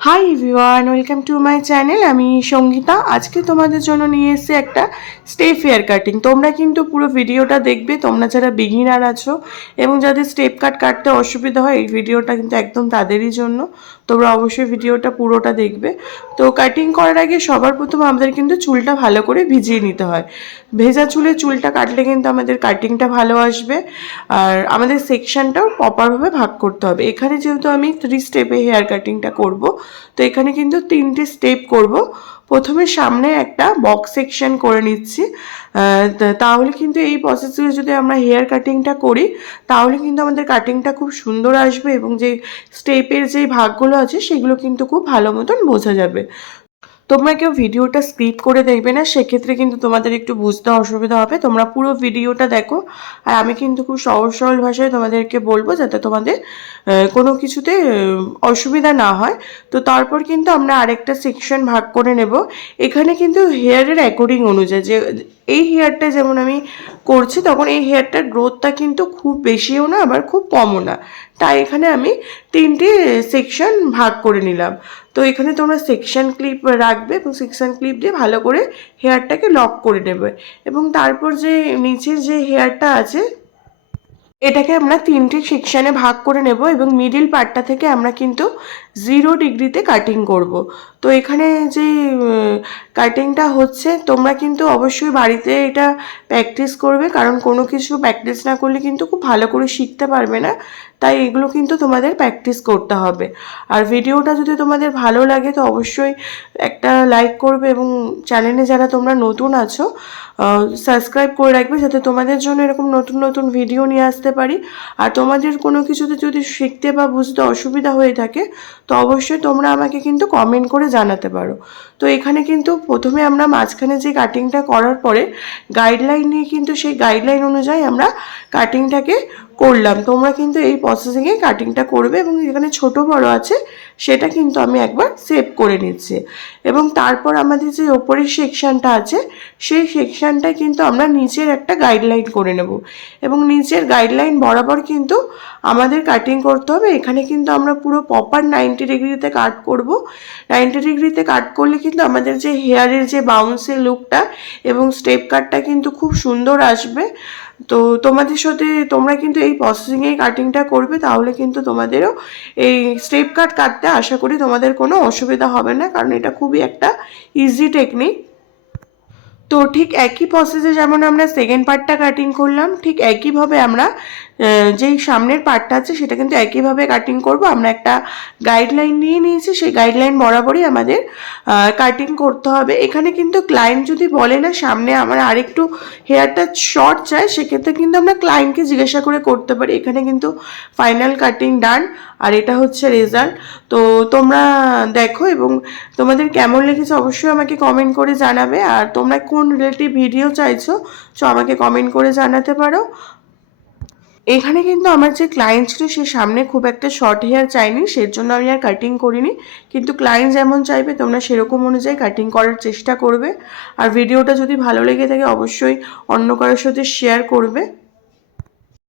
Hi everyone, welcome to my channel. আমি সঙ্গীতা। আজকে তোমাদের জন্য নিয়ে এসেছি একটা স্টেপ হেয়ার কাটিং। তোমরা কিন্তু পুরো ভিডিওটা দেখবে, তোমরা যারা বিগিনার আছো এবং যাদের স্টেপ কাটতে অসুবিধা হয়, এই ভিডিওটা কিন্তু একদম তাদেরই জন্য। তোমরা অবশ্যই ভিডিওটা পুরোটা দেখবে। তো কাটিং করার আগে সবার প্রথম আমাদের কিন্তু চুলটা ভালো করে ভিজিয়ে নিতে হয়। ভেজা চুলে চুলটা কাটলে কিন্তু আমাদের কাটিংটা ভালো আসবে, আর আমাদের সেকশনটাও প্রপারভাবে ভাগ করতে হবে। এখানে যেহেতু আমি 3 স্টেপে হেয়ার কাটিংটা করব, তো এখানে কিন্তু 3টে স্টেপ করব। প্রথমে সামনে একটা বক্স সেকশন করে নিচ্ছি। তাহলে কিন্তু এই প্রসেসে যদি আমরা হেয়ার কাটিংটা করি, তাহলে কিন্তু আমাদের কাটিংটা খুব সুন্দর আসবে এবং যে স্টেপের যে ভাগগুলো আছে সেগুলো কিন্তু খুব ভালো মতন বোঝা যাবে। তোমরা কেউ ভিডিওটা স্কিপ করে দেখবে না, সেক্ষেত্রে কিন্তু তোমাদের একটু বুঝতে অসুবিধা হবে। তোমরা পুরো ভিডিওটা দেখো, আর আমি কিন্তু খুব সহজ সরল ভাষায় তোমাদেরকে বলবো, যাতে তোমাদের কোনো কিছুতে অসুবিধা না হয়। তো তারপর কিন্তু আমরা আরেকটা সেকশন ভাগ করে নেব। এখানে কিন্তু হেয়ারের অ্যাকর্ডিং অনুযায়ী, যে এই হেয়ারটা যেমন আমি করছি, তখন এই হেয়ারটার গ্রোথটা কিন্তু খুব বেশিও না, আবার খুব কমও না। তাই এখানে আমি 3টে সেকশন ভাগ করে নিলাম। তো এখানে তোমরা সেকশন ক্লিপ রাখবে এবং সেকশন ক্লিপ দিয়ে ভালো করে হেয়ারটাকে লক করে নেবে। এবং তারপর যে নিচের যে হেয়ারটা আছে, এটাকে আমরা 3টে সেকশানে ভাগ করে নেব এবং মিডিল পার্টটা থেকে আমরা কিন্তু 0 ডিগ্রিতে কাটিং করব। তো এখানে যে কাটিংটা হচ্ছে, তোমরা কিন্তু অবশ্যই বাড়িতে এটা প্র্যাকটিস করবে, কারণ কোনো কিছু প্র্যাকটিস না করলে কিন্তু খুব ভালো করে শিখতে পারবে না। তাই এগুলো কিন্তু তোমাদের প্র্যাকটিস করতে হবে। আর ভিডিওটা যদি তোমাদের ভালো লাগে তো অবশ্যই একটা লাইক করবে এবং চ্যানেলে যারা তোমরা নতুন আছো সাবস্ক্রাইব করে রাখবে, যাতে তোমাদের জন্য এরকম নতুন নতুন ভিডিও নিয়ে আসতে পারি। আর তোমাদের কোনো কিছুতে যদি শিখতে বা বুঝতে অসুবিধা হয়ে থাকে, তো অবশ্যই তোমরা আমাকে কিন্তু কমেন্ট করে জানাতে পারো। তো এখানে কিন্তু প্রথমে আমরা মাঝখানে যে কাটিংটা করার পরে গাইডলাইন নিয়ে কিন্তু সেই গাইডলাইন অনুযায়ী আমরা কাটিংটাকে করলাম। তোমরা কিন্তু এই প্রসেসিংয়ে কাটিংটা করবে এবং এখানে ছোট বড় আছে সেটা কিন্তু আমি একবার সেভ করে নিচ্ছি। এবং তারপর আমাদের যে ওপরের সেকশানটা আছে, সেই সেকশানটায় কিন্তু আমরা নিচের একটা গাইডলাইন করে নেব এবং নিচের গাইডলাইন বরাবর কিন্তু আমাদের কাটিং করতে হবে। এখানে কিন্তু আমরা পুরো প্রপার 90 ডিগ্রিতে কাট করব। 90 ডিগ্রিতে কাট করলে কিন্তু আমাদের যে হেয়ারের যে বাউন্সের লুকটা এবং স্টেপ কাটটা কিন্তু খুব সুন্দর আসবে। তো তোমাদের সাথে তোমরা কিন্তু এই প্রসেসিংয়ে কাটিংটা করবে, তাহলে কিন্তু তোমাদেরও এই স্টেপ কাটতে আশা করি তোমাদের কোনো অসুবিধা হবে না, কারণ এটা খুবই একটা ইজি টেকনিক। তো ঠিক একই প্রসেসে যেমন আমরা সেকেন্ড পার্টটা কাটিং করলাম, ঠিক একইভাবে আমরা যেই সামনের পার্টটা আছে সেটা কিন্তু একইভাবে কাটিং করব। আমরা একটা গাইডলাইন নিয়ে নিয়েছি, সেই গাইডলাইন বরাবরই আমাদের কাটিং করতে হবে। এখানে কিন্তু ক্লায়েন্ট যদি বলে না সামনে আমার আরেকটু হেয়ারটা শর্ট চাই, সেক্ষেত্রে কিন্তু আমরা ক্লায়েন্টকে জিজ্ঞাসা করে করতে পারি। এখানে কিন্তু ফাইনাল কাটিং ডান, আর এটা হচ্ছে রেজাল্ট। তো তোমরা দেখো এবং তোমাদের কেমন লেগেছে অবশ্যই আমাকে কমেন্ট করে জানাবে। আর তোমরা কোন রিলেটিভ ভিডিও চাইছো আমাকে কমেন্ট করে জানাতে পারো। এখানে কিন্তু আমার যে ক্লায়েন্ট ছিল সে সামনে খুব একটা শর্ট হেয়ার চাইনি, সের জন্য আমি আর কাটিং করিনি। কিন্তু ক্লায়েন্ট যেমন চাইবে তোমরা সেরকম অনুযায়ী কাটিং করার চেষ্টা করবে। আর ভিডিওটা যদি ভালো লেগে থাকে অবশ্যই অন্য কারোর সাথে শেয়ার করবে।